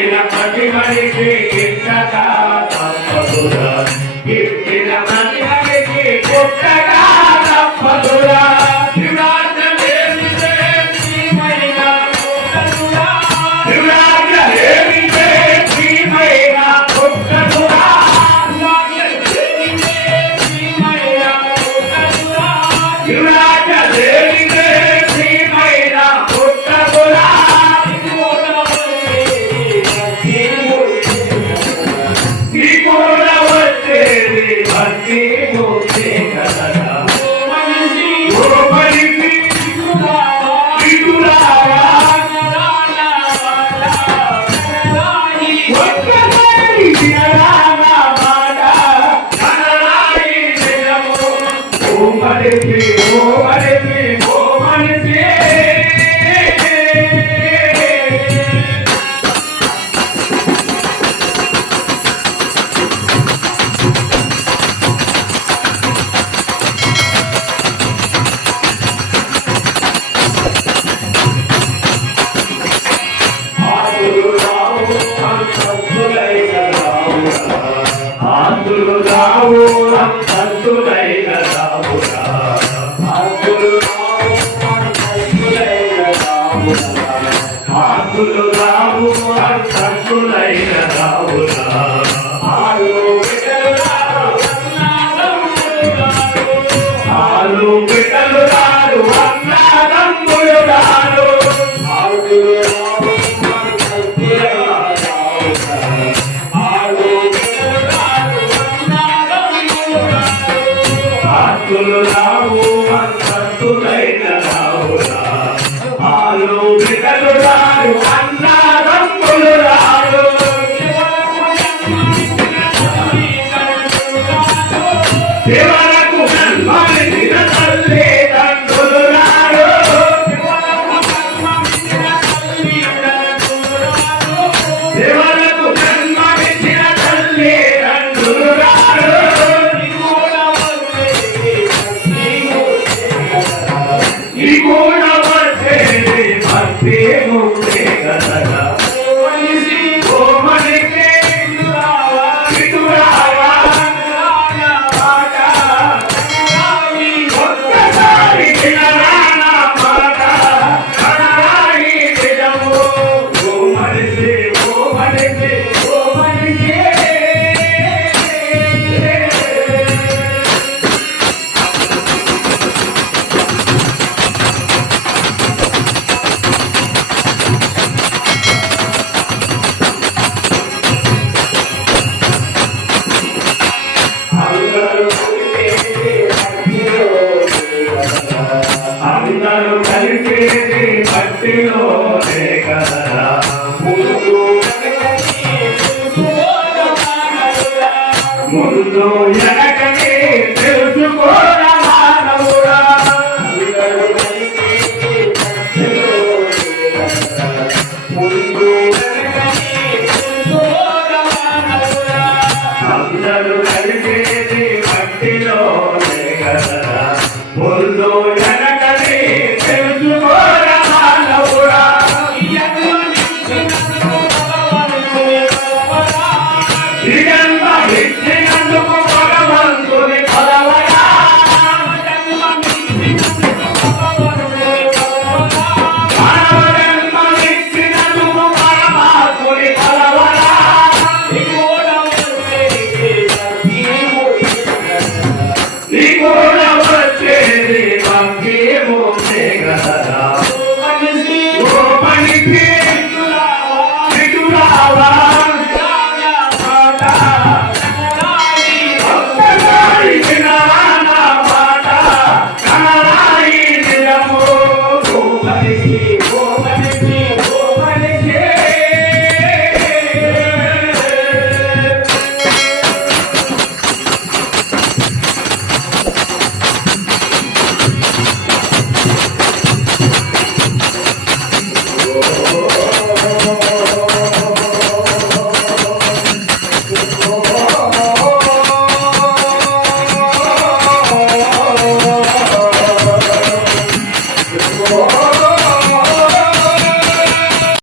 పుట్టిన ప్రతి మనిషి గిట్టగా people కలిసేది కదా